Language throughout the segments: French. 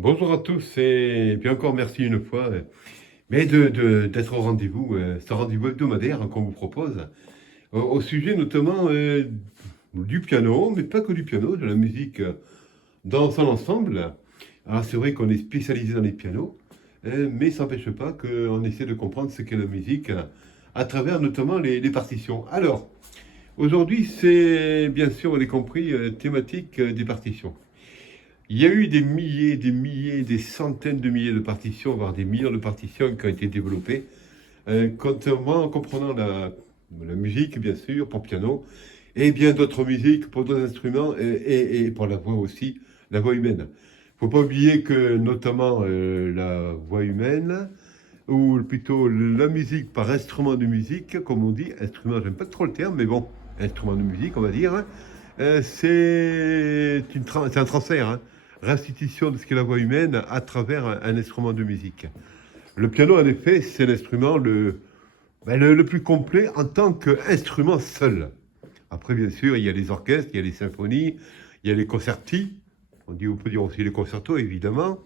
Bonjour à tous et puis encore merci une fois, d'être au rendez-vous, ce rendez-vous hebdomadaire qu'on vous propose, au sujet notamment du piano, mais pas que du piano, de la musique dans son ensemble. Alors c'est vrai qu'on est spécialisé dans les pianos, mais ça n'empêche pas qu'on essaie de comprendre ce qu'est la musique à travers notamment les partitions. Alors, aujourd'hui c'est bien sûr, on l'a compris, thématique des partitions. Il y a eu des milliers, des centaines de milliers de partitions, voire des millions de partitions qui ont été développées, en comprenant la musique, bien sûr, pour piano, et bien d'autres musiques pour d'autres instruments, et pour la voix aussi, la voix humaine. Il ne faut pas oublier que, notamment, la voix humaine, ou plutôt la musique par instrument de musique, comme on dit, instrument, j'aime pas trop le terme, mais bon, instrument de musique, on va dire, hein, c'est un transfert, hein, restitution de ce qu'est la voix humaine à travers un instrument de musique. Le piano, en effet, c'est l'instrument le plus complet en tant qu'instrument seul. Après, bien sûr, il y a les orchestres, il y a les symphonies, il y a les concerti, on peut dire aussi les concertos, évidemment.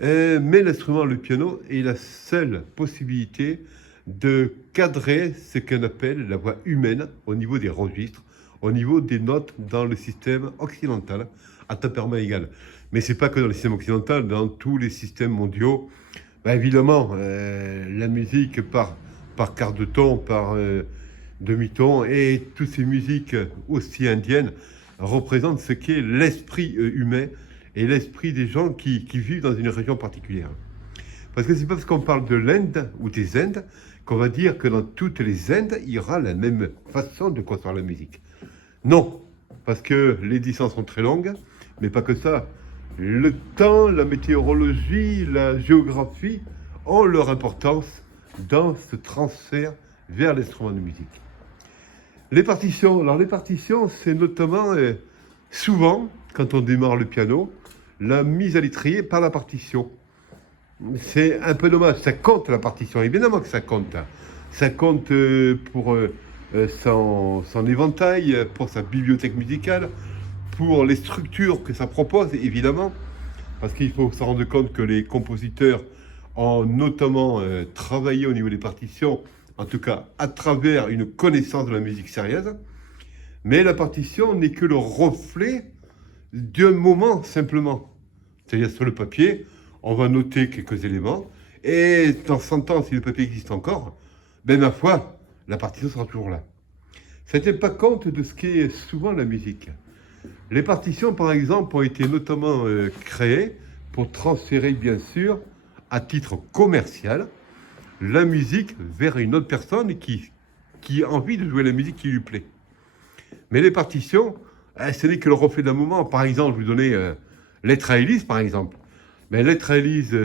Mais l'instrument, le piano, est la seule possibilité de cadrer ce qu'on appelle la voix humaine au niveau des registres, au niveau des notes dans le système occidental, à tempérament égal. Mais c'est pas que dans le système occidental, dans tous les systèmes mondiaux. Ben évidemment, la musique par quart de ton, par demi-ton, et toutes ces musiques aussi indiennes représentent ce qu'est l'esprit humain et l'esprit des gens qui vivent dans une région particulière. Parce que c'est pas parce qu'on parle de l'Inde ou des Indes qu'on va dire que dans toutes les Indes, il y aura la même façon de construire la musique. Non, parce que les distances sont très longues, mais pas que ça. Le temps, la météorologie, la géographie ont leur importance dans ce transfert vers l'instrument de musique. Les partitions, alors les partitions, c'est notamment souvent, quand on démarre le piano, la mise à l'étrier par la partition. C'est un peu dommage, ça compte la partition, évidemment que ça compte. Ça compte pour son éventail, pour sa bibliothèque musicale, pour les structures que ça propose, évidemment, parce qu'il faut se rendre compte que les compositeurs ont notamment travaillé au niveau des partitions, en tout cas à travers une connaissance de la musique sérieuse, mais la partition n'est que le reflet d'un moment simplement. C'est-à-dire sur le papier, on va noter quelques éléments, et dans 100 ans, si le papier existe encore, ben ma foi, la partition sera toujours là. Ça ne tient pas compte de ce qu'est souvent la musique. Les partitions, par exemple, ont été notamment créées pour transférer, bien sûr, à titre commercial, la musique vers une autre personne qui a envie de jouer la musique qui lui plaît. Mais les partitions, ce n'est que le reflet d'un moment. Par exemple, je vous donnais Lettre à Élise, par exemple. Mais Lettre à Élise,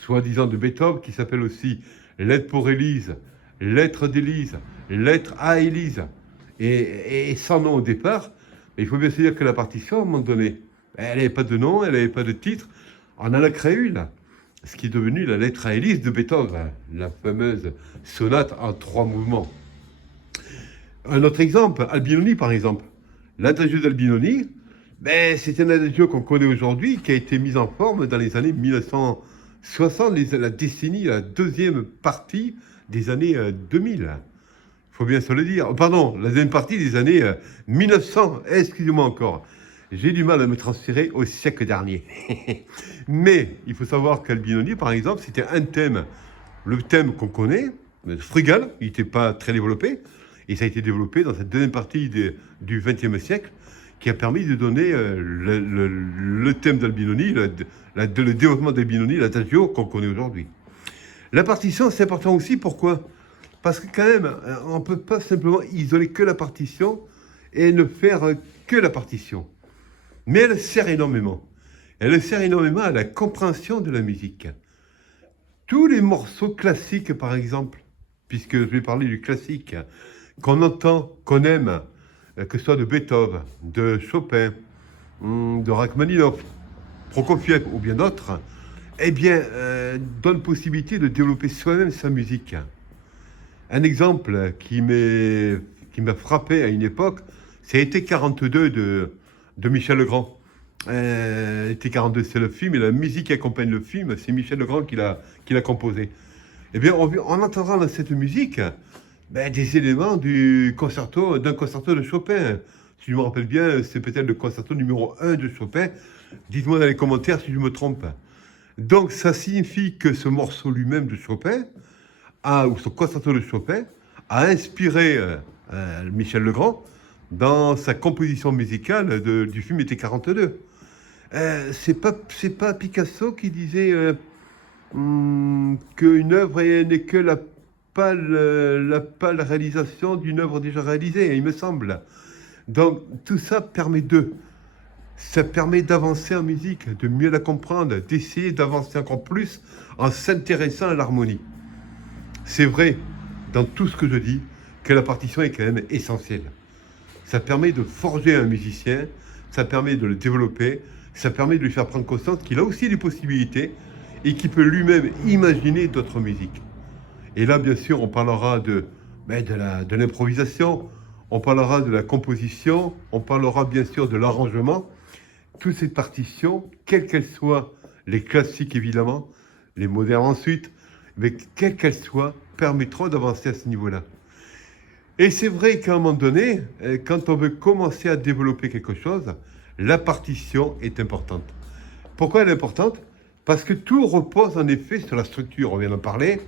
soi-disant de Beethoven, qui s'appelle aussi Lettre pour Élise, Lettre d'Élise, Lettre à Élise, et sans nom au départ. Mais il faut bien se dire que la partition, à un moment donné, elle n'avait pas de nom, elle n'avait pas de titre. On en a créé une, ce qui est devenu la Lettre à Élise de Beethoven, la fameuse sonate en 3 mouvements. Un autre exemple, Albinoni par exemple. L'adagio d'Albinoni, c'est un adagio qu'on connaît aujourd'hui, qui a été mis en forme dans les années 1960, la décennie, la deuxième partie des années 2000. Il faut bien se le dire. Pardon, la deuxième partie des années 1900, excusez-moi encore. J'ai du mal à me transférer au siècle dernier. Mais il faut savoir qu'Albinoni, par exemple, c'était un thème, le thème qu'on connaît, frugal, il n'était pas très développé, et ça a été développé dans cette deuxième partie du XXe siècle, qui a permis de donner le thème d'Albinoni, le développement d'Albinoni, l'adagio qu'on connaît aujourd'hui. La partition, c'est important aussi, pourquoi ? Parce que quand même, on ne peut pas simplement isoler que la partition et ne faire que la partition. Mais elle sert énormément. Elle sert énormément à la compréhension de la musique. Tous les morceaux classiques, par exemple, puisque je vais parler du classique, qu'on entend, qu'on aime, que ce soit de Beethoven, de Chopin, de Rachmaninoff, Prokofiev ou bien d'autres, donne possibilité de développer soi-même sa musique. Un exemple qui m'a frappé à une époque, ça a été 42 de Michel Legrand. L'été 42, c'est le film, et la musique qui accompagne le film, c'est Michel Legrand qui l'a composé. Eh bien, on entendra dans cette musique des éléments d'un concerto de Chopin. Si je me rappelle bien, c'est peut-être le concerto numéro 1 de Chopin. Dites-moi dans les commentaires si je me trompe. Donc, ça signifie que ce morceau lui-même de Chopin, ou ce concerto de Chopin, a inspiré Michel Legrand dans sa composition musicale du film Été 42. C'est pas Picasso qui disait qu'une œuvre n'est que la pâle réalisation d'une œuvre déjà réalisée, il me semble. Donc tout ça ça permet d'avancer en musique, de mieux la comprendre, d'essayer d'avancer encore plus en s'intéressant à l'harmonie. C'est vrai, dans tout ce que je dis, que la partition est quand même essentielle. Ça permet de forger un musicien, ça permet de le développer, ça permet de lui faire prendre conscience qu'il a aussi des possibilités et qu'il peut lui-même imaginer d'autres musiques. Et là, bien sûr, on parlera de l'improvisation, on parlera de la composition, on parlera bien sûr de l'arrangement. Toutes ces partitions, quelles qu'elles soient, les classiques évidemment, les modernes ensuite, mais quelles qu'elles soient, permettront d'avancer à ce niveau-là. Et c'est vrai qu'à un moment donné, quand on veut commencer à développer quelque chose, la partition est importante. Pourquoi elle est importante? Parce que tout repose en effet sur la structure, on vient d'en parler.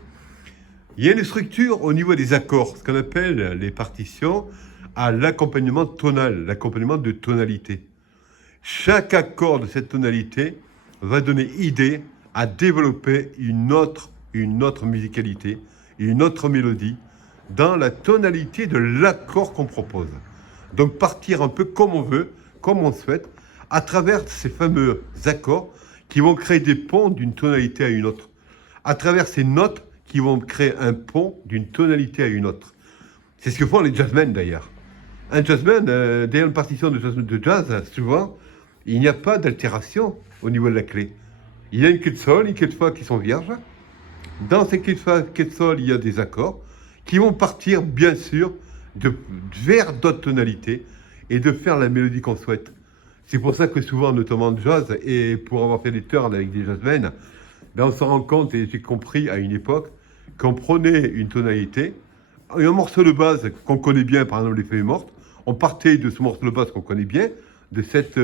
Il y a une structure au niveau des accords, ce qu'on appelle les partitions, à l'accompagnement tonal, l'accompagnement de tonalité. Chaque accord de cette tonalité va donner idée à développer une autre musicalité, une autre mélodie, dans la tonalité de l'accord qu'on propose. Donc partir un peu comme on veut, comme on souhaite, à travers ces fameux accords qui vont créer des ponts d'une tonalité à une autre. À travers ces notes qui vont créer un pont d'une tonalité à une autre. C'est ce que font les jazzmen d'ailleurs. Un jazzman, derrière une partition de jazz, souvent, il n'y a pas d'altération au niveau de la clé. Il y a une clé de sol, une clé de fa qui sont vierges. Dans ces clés de sol, il y a des accords qui vont partir, bien sûr, vers d'autres tonalités et de faire la mélodie qu'on souhaite. C'est pour ça que souvent, notamment en jazz, et pour avoir fait des turns avec des jazzmen, on s'en rend compte, et j'ai compris à une époque, qu'on prenait une tonalité, un morceau de base qu'on connaît bien, par exemple les feuilles mortes, on partait de ce morceau de base qu'on connaît bien, de cette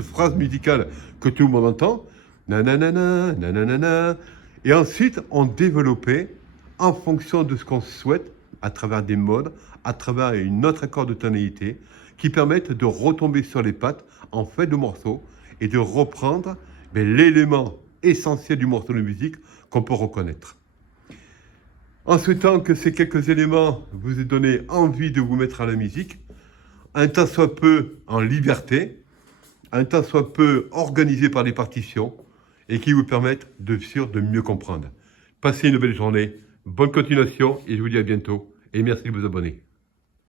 phrase musicale que tout le monde entend, nanana, nanana, et ensuite on développait en fonction de ce qu'on souhaite, à travers des modes, à travers une autre accord de tonalité, qui permettent de retomber sur les pattes en fin de morceau et de reprendre l'élément essentiel du morceau de musique qu'on peut reconnaître. En souhaitant que ces quelques éléments vous aient donné envie de vous mettre à la musique, un tant soit peu en liberté, un tant soit peu organisé par des partitions, et qui vous permettent de mieux comprendre. Passez une belle journée, bonne continuation, et je vous dis à bientôt, et merci de vous abonner.